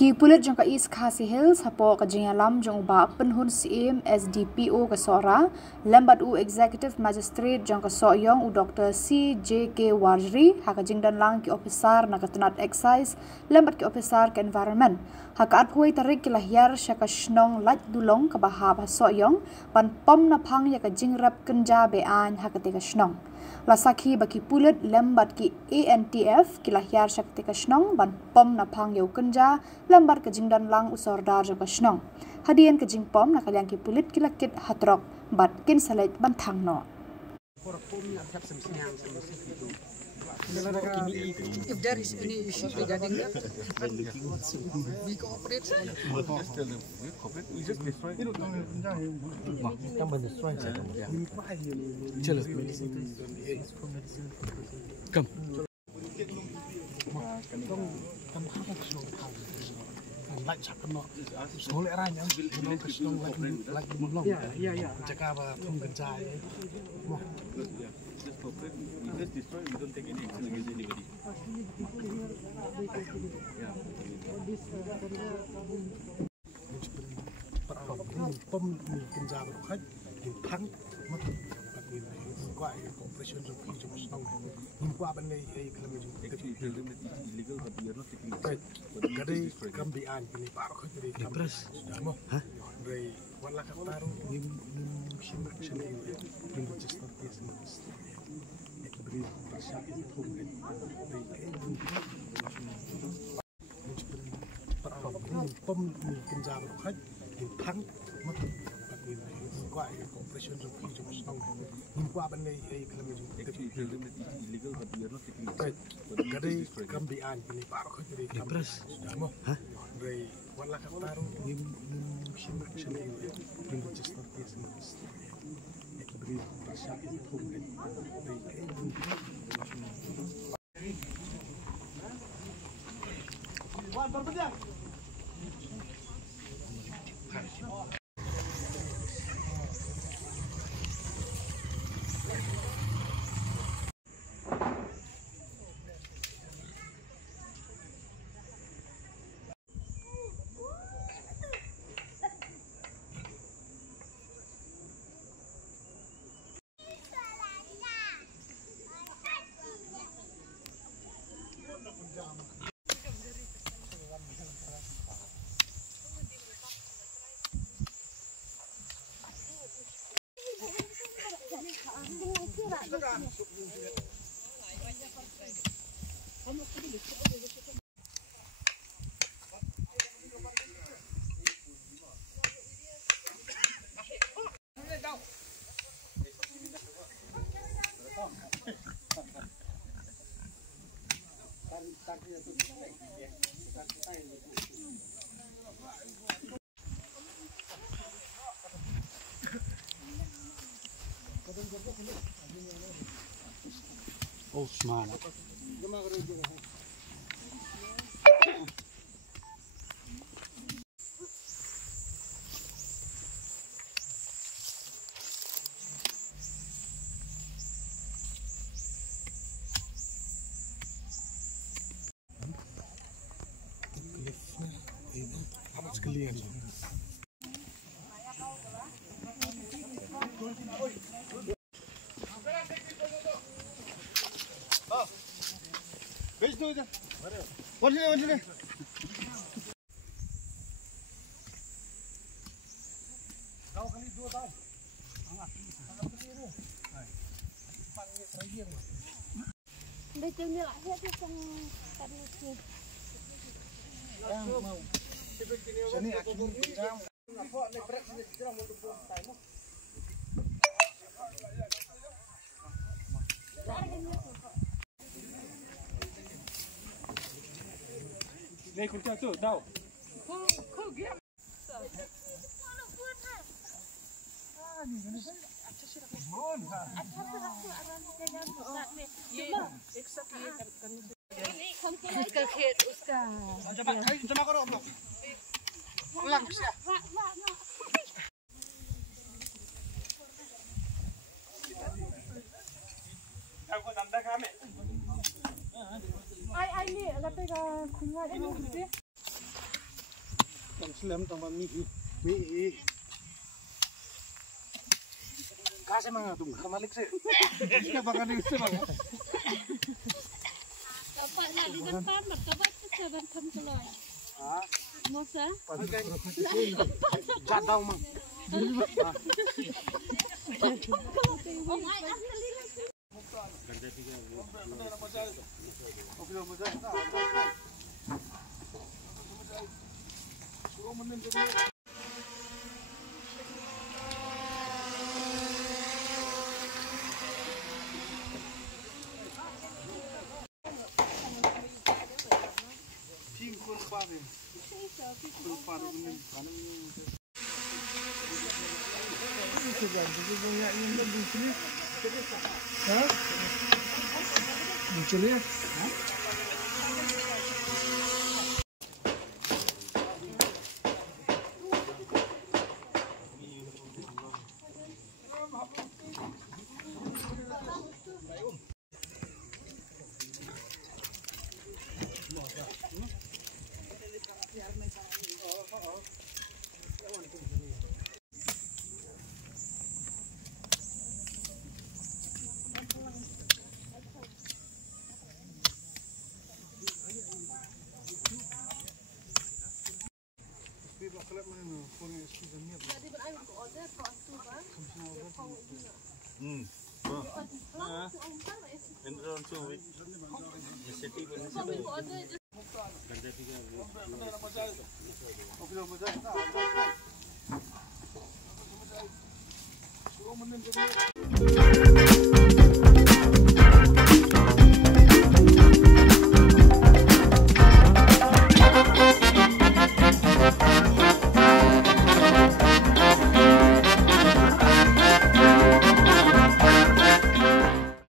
Ki pulit jong ka East Khasi Hills hapo ka jingalam jong ba penhun CM SDPO ka Sora lembat u Executive Magistrate jong ka Soyong u Dr. CJK Warjri haka jingdan lang ki officer na katunat excise lembat ki officer ka environment haka athuai tarik ki lahyar syaka shnong laj dulong ka bahab Soyong pan pom na phang ya ka jingrap kenja be an haka te ka shnong lasaki baki pulit lembat ki ANTF ki lahyar syaka te ka shnong ban pom na phang yau kenja lambar ke jingdan lang usor dar jo kasnong hadian ke jingpom nak kalian ki pulit kilakit hatrok bat kin salet bantang no if there is any issue regarding that we cooperate we just destroy come like cakap soleh ranya belum kesenong lagi belum ya jaga apa tung kencai just destroy we don't take any action against anybody pom kencai berkat thắng mất qua cooperation of each of us now qua bên này hay là mình illegal but we are not taking it cái đây cầm bị an cái này bảo cái đây cầm đúng không rồi wala ka taro nim simak siya na yun nim just not yes every shot is home pom kencai berkat thắng mất qua cooperation of each of us now qua bên này hay là mình illegal but we are not taking it cái đây cầm bị an cái này bảo cái đây cầm đúng không rồi wala ka taro nim simak siya na yun nim just not yes every shot is home oh smart sekalian Where's the What's it? Kau kali dua tahu. Đây chừng như lại hết cái trong cạnh này. Sini aku bincang. Đây cũng cho chỗ đâu. Không kiếm. उसका खेत उसका जमा करो अपना pulang siap aku tambah kami ai ni là cái khuyên ngay em đi Islam tambah mi kasih mana tuh kemalik sih kita bakal diusir bang Bapak nak di depan, bapak tu saban tham keluar. Mau sah? gak tahu mang Suruh